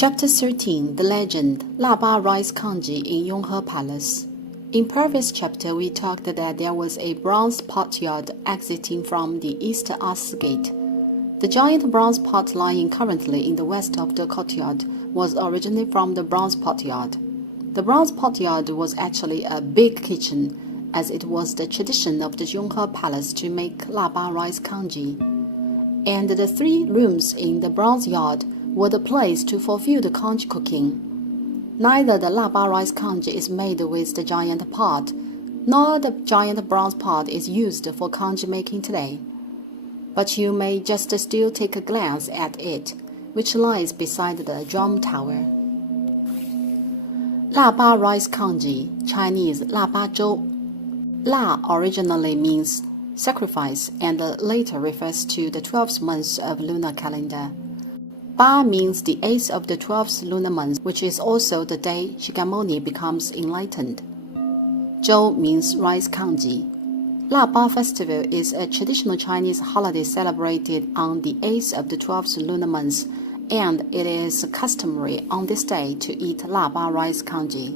Chapter 13 The Legend Laba Rice Kanji in Yonghe Palace. In previous chapter, we talked that there was a bronze potyard exiting from the East Arse Gate. The giant bronze pot lying currently in the west of the courtyard was originally from the bronze potyard. The bronze potyard was actually a big kitchen, as it was the tradition of the Yonghe Palace to make Laba Rice Kanji. And the 3 rooms in the bronze yard were the place to fulfill the kanji cooking. Neither the Laba rice kanji is made with the giant pot, nor the giant bronze pot is used for kanji making today. But you may just still take a glance at it, which lies beside the drum tower. Laba rice kanji, Chinese Laba zhou. La originally means sacrifice and later refers to the 12th month of lunar calendar. Ba means the 8th of the 12th lunar month, which is also the day Shikamoni becomes enlightened. Zhou means rice kanji. Laba festival is a traditional Chinese holiday celebrated on the 8th of the 12th lunar month, and it is customary on this day to eat Laba rice kanji.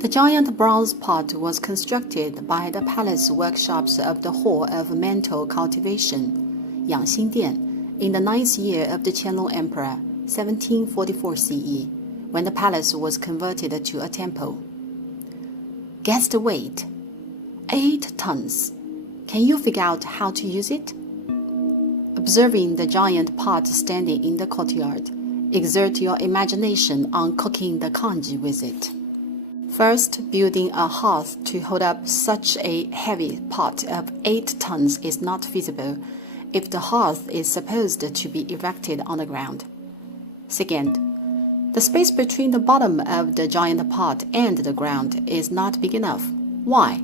The giant bronze pot was constructed by the palace workshops of the Hall of Mental Cultivation, Yanghe, in the 9th year of the Qianlong Emperor, 1744 CE, when the palace was converted to a temple. Guess the weight. 8 tons. Can you figure out how to use it? Observing the giant pot standing in the courtyard, exert your imagination on cooking the kanji with it. First, building a hearth to hold up such a heavy pot of 8 tons is not feasible if the hearth is supposed to be erected on the ground. Second, the space between the bottom of the giant pot and the ground is not big enough. Why?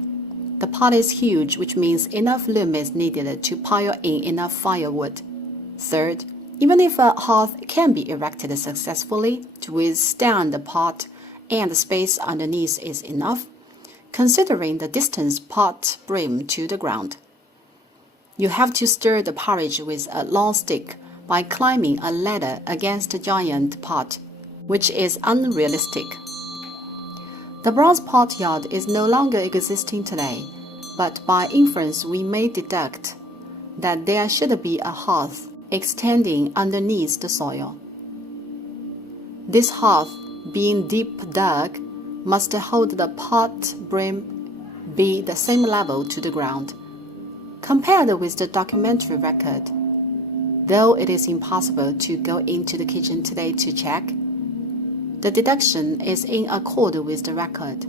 The pot is huge, which means enough room is needed to pile in enough firewood. Third, even if a hearth can be erected successfully to withstand the pot and the space underneath is enough, considering the distance pot brim to the ground, you have to stir the porridge with a long stick by climbing a ladder against the giant pot, which is unrealistic. The bronze potyard is no longer existing today, but by inference we may deduct that there should be a hearth extending underneath the soil. This hearth, being deep dug, must hold the pot brim be the same level to the ground. Compared with the documentary record, though it is impossible to go into the kitchen today to check, the deduction is in accord with the record.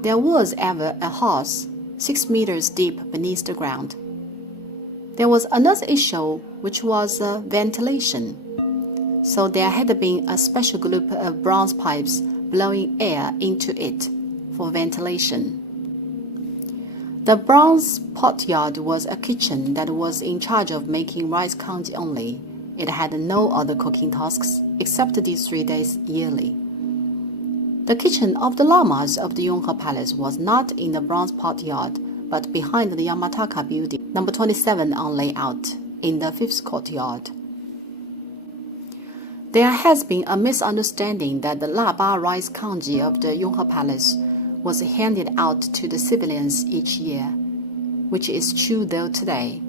There was ever a hearth 6 meters deep beneath the ground. There was another issue, which was ventilation. So there had been a special group of bronze pipes blowing air into it for ventilation. The bronze potyard was a kitchen that was in charge of making rice kanji only. It had no other cooking tasks except these 3 days yearly. The kitchen of the lamas of the Yonghe Palace was not in the bronze potyard, but behind the Yamataka building, number 27 on layout, in the 5th courtyard. There has been a misunderstanding that the Laba rice kanji of the Yonghe Palace was handed out to the civilians each year, which is true though today.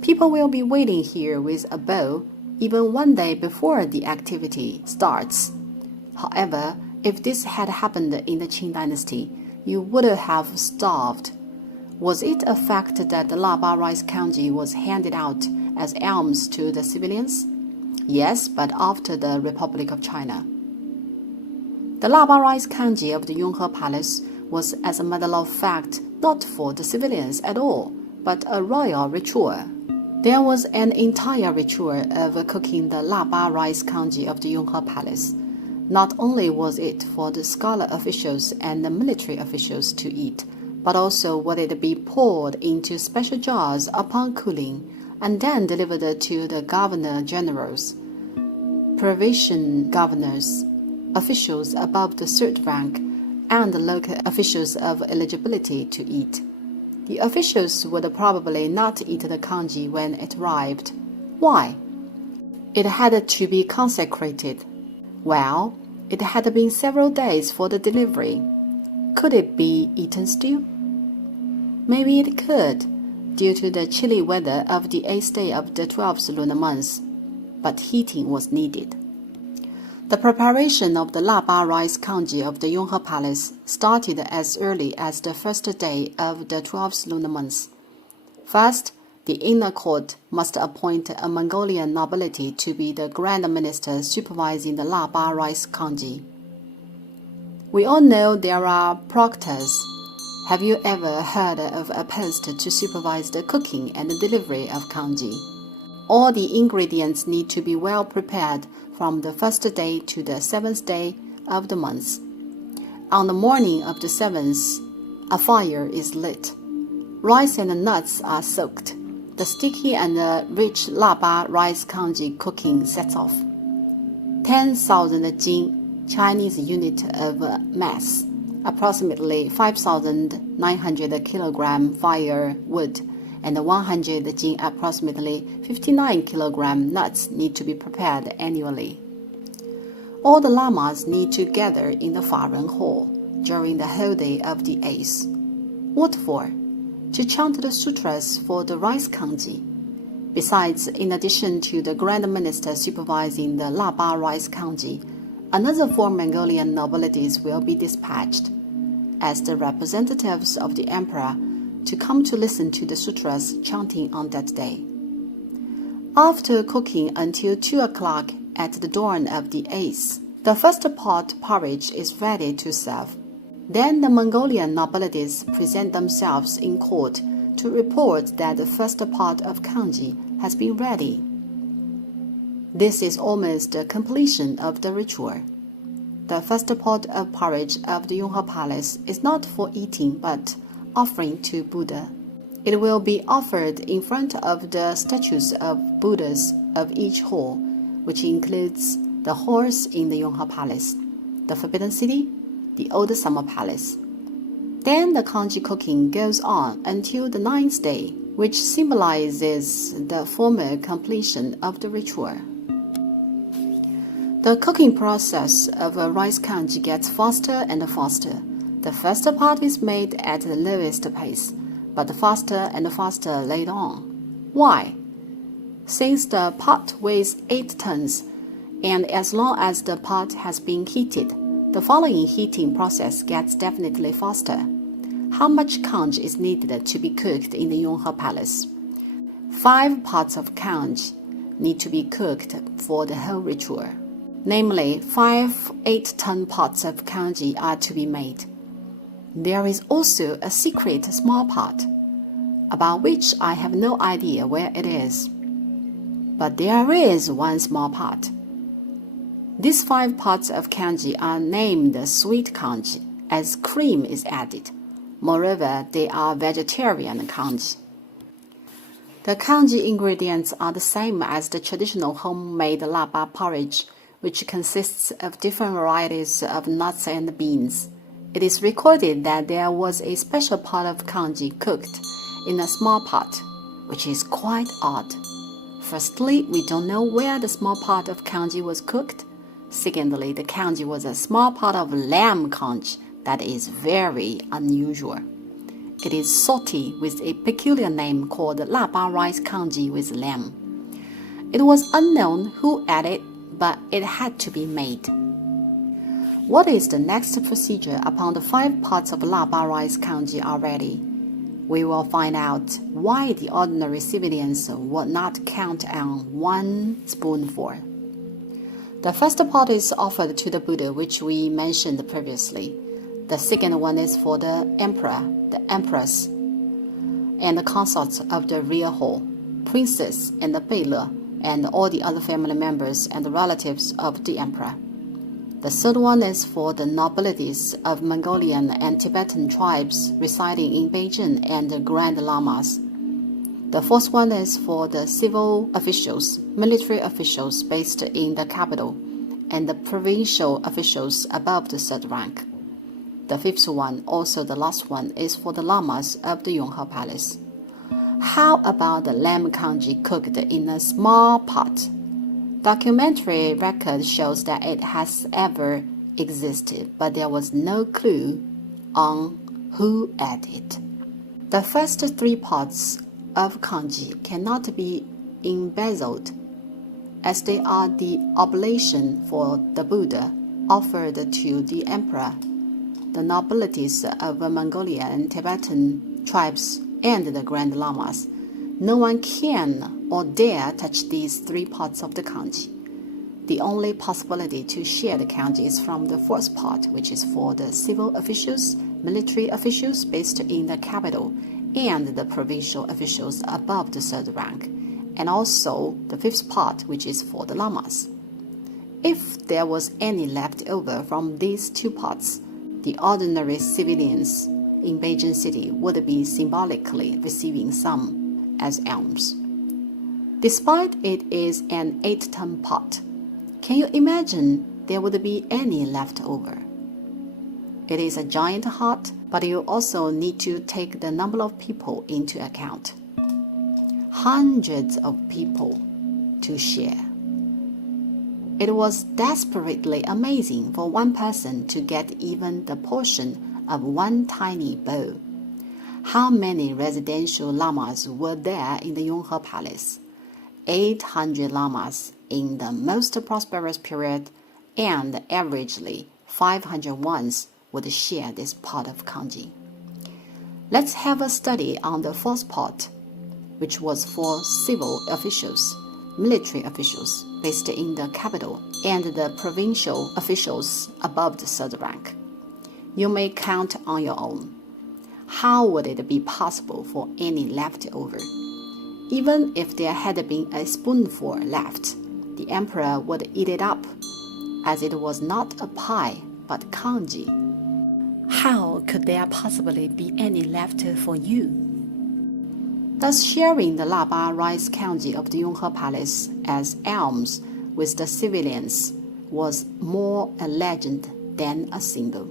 People will be waiting here with a bowl even 1 day before the activity starts. However, if this had happened in the Qing dynasty, you would have starved. Was it a fact that the Laba rice kanji was handed out as alms to the civilians? Yes, but after the Republic of China. The Laba rice kanji of the Yonghe Palace was, as a matter of fact, not for the civilians at all, but a royal ritual. There was an entire ritual of cooking the Laba rice kanji of the Yonghe Palace. Not only was it for the scholar officials and the military officials to eat, but also would it be poured into special jars upon cooling, and then delivered to the governor-generals, provincial governors, officials above the 3rd rank, and the local officials of eligibility to eat. The officials would probably not eat the kanji when it arrived. Why? It had to be consecrated. Well, it had been several days for the delivery. Could it be eaten still? Maybe it could, due to the chilly weather of the 8th day of the 12th lunar month, but heating was needed. The preparation of the Laba rice congee of the Yonghe Palace started as early as the 1st day of the 12th lunar month. First, the inner court must appoint a Mongolian nobility to be the grand minister supervising the Laba rice congee. We all know there are proctors. Have you ever heard of a post to supervise the cooking and the delivery of congee? All the ingredients need to be well prepared from the 1st day to the 7th day of the month. On the morning of the 7th, a fire is lit. Rice and nuts are soaked. The sticky and rich Laba rice congee cooking sets off. 10,000 jin, Chinese unit of mass, approximately 5,900 kilogram firewood, and 100 jin, approximately 59 kilogram nuts need to be prepared annually. All the lamas need to gather in the Faren Hall during the whole day of the 8th. What for? To chant the sutras for the rice congee. Besides, in addition to the Grand Minister supervising the Laba rice congee, another 4 Mongolian nobilities will be dispatched as the representatives of the emperor to come to listen to the sutras chanting on that day. After cooking until 2 o'clock at the dawn of the 8th, the first pot porridge is ready to serve. Then the Mongolian nobilities present themselves in court to report that the first pot of congee has been ready. This is almost the completion of the ritual. The first pot of porridge of the Yonghe Palace is not for eating but offering to Buddha. It will be offered in front of the statues of Buddhas of each hall, which includes the halls in the Yonghe Palace, the Forbidden City, the Old Summer Palace. Then the congee cooking goes on until the 9th day, which symbolizes the formal completion of the ritual. The cooking process of a rice congee gets faster and faster. The first part is made at the lowest pace, but faster and faster later on. Why? Since the pot weighs 8 tons, and as long as the pot has been heated, the following heating process gets definitely faster. How much congee is needed to be cooked in the Yonghe Palace? 5 pots of congee need to be cooked for the whole ritual. Namely, 5 8-ton pots of congee are to be made. There is also a secret small pot, about which I have no idea where it is. But there is one small pot. These 5 pots of congee are named sweet congee, as cream is added. Moreover, they are vegetarian congee. The congee ingredients are the same as the traditional homemade Laba porridge, which consists of different varieties of nuts and beans. It is recorded that there was a special pot of congee cooked in a small pot, which is quite odd. Firstly, we don't know where the small pot of congee was cooked. Secondly, the congee was a small pot of lamb congee. That is very unusual. It is salty with a peculiar name called Laba rice congee with lamb. It was unknown who added, but it had to be made. What is the next procedure upon the 5 pots of Laba rice congee are ready? We will find out why the ordinary civilians would not count on 1 spoonful. The first pot is offered to the Buddha, which we mentioned previously. The second one is for the emperor, the empress, and the consorts of the real hall, princess and the beile, and all the other family members and the relatives of the emperor. The third one is for the nobilities of Mongolian and Tibetan tribes residing in Beijing and the Grand Lamas. The fourth one is for the civil officials, military officials based in the capital, and the provincial officials above the 3rd rank. The fifth one, also the last one, is for the lamas of the Yonghe Palace. How about the lamb congee cooked in a small pot? Documentary record shows that it has ever existed, but there was no clue on who ate it. The first 3 pots of kanji cannot be embezzled, as they are the oblation for the Buddha offered to the emperor, the nobilities of Mongolia and Tibetan tribes, and the Grand Lamas. No one can or dare touch these 3 pots of the kanji. The only possibility to share the kanji is from the 4th pot, which is for the civil officials, military officials based in the capital, and the provincial officials above the 3rd rank, and also the 5th pot, which is for the lamas. If there was any left over from these 2 pots, the ordinary civilians in Beijing City would be symbolically receiving some as alms. Despite it is an 8-ton pot, can you imagine there would be any left over? It is a giant heart, but you also need to take the number of people into account. Hundreds of people to share. It was desperately amazing for one person to get even the portion of one tiny bowl. How many residential lamas were there in the Yonghe Palace? 800 lamas in the most prosperous period, and averagely 500 ones would share this pot of kanji. Let's have a study on the 4th pot, which was for civil officials, military officials based in the capital, and the provincial officials above the 3rd rank. You may count on your own. How would it be possible for any left over? Even if there had been a spoonful left, the emperor would eat it up, as it was not a pie but kanji. How could there possibly be any left for you? Thus, sharing the laba rice kanji of the Yonghe Palace as alms with the civilians was more a legend than a symbol.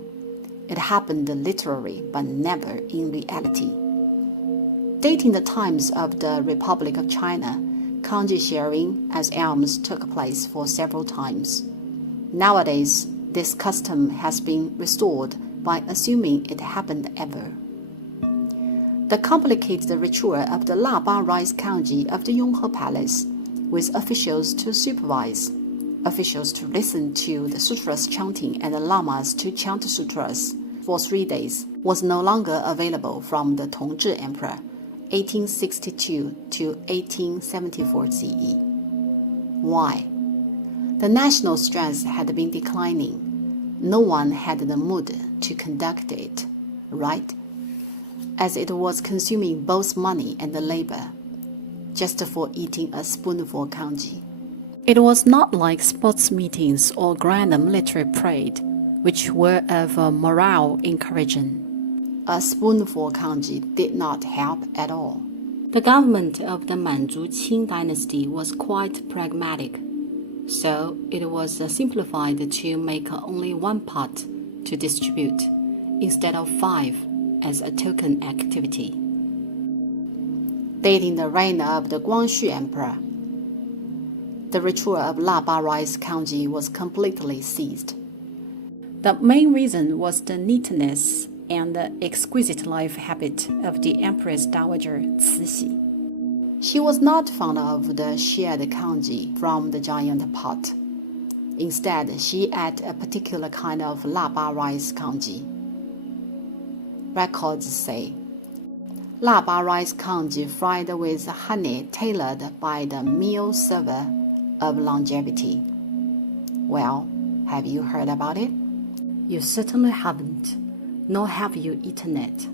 It happened literally, but never in reality. Dating the times of the Republic of China, kanji sharing as alms took place for several times. Nowadays, this custom has been restored by assuming it happened ever. The complicated ritual of the laba rice kanji of the Yonghe Palace, with officials to supervise, officials to listen to the sutras chanting, and the lamas to chant sutras for 3 days, was no longer available from the Tongzhi Emperor, 1862 to 1874 CE. Why? The national strength had been declining. No one had the mood to conduct it, right? As it was consuming both money and labor, just for eating a spoonful kanji. It was not like sports meetings or grand military parade, which were of morale encouraging. A spoonful kanji did not help at all. The government of the Manchu Qing dynasty was quite pragmatic, so it was simplified to make only 1 pot to distribute, instead of 5 as a token activity. Dating the reign of the Guangxu Emperor, the ritual of laba rice kanji was completely ceased. The main reason was the neatness and the exquisite life habit of the Empress Dowager Cixi. She was not fond of the shared kanji from the giant pot. Instead, she ate a particular kind of laba rice kanji. Records say, laba rice kanji fried with honey tailored by the meal server of longevity. Well, have you heard about it? You certainly haven't, nor have you eaten it.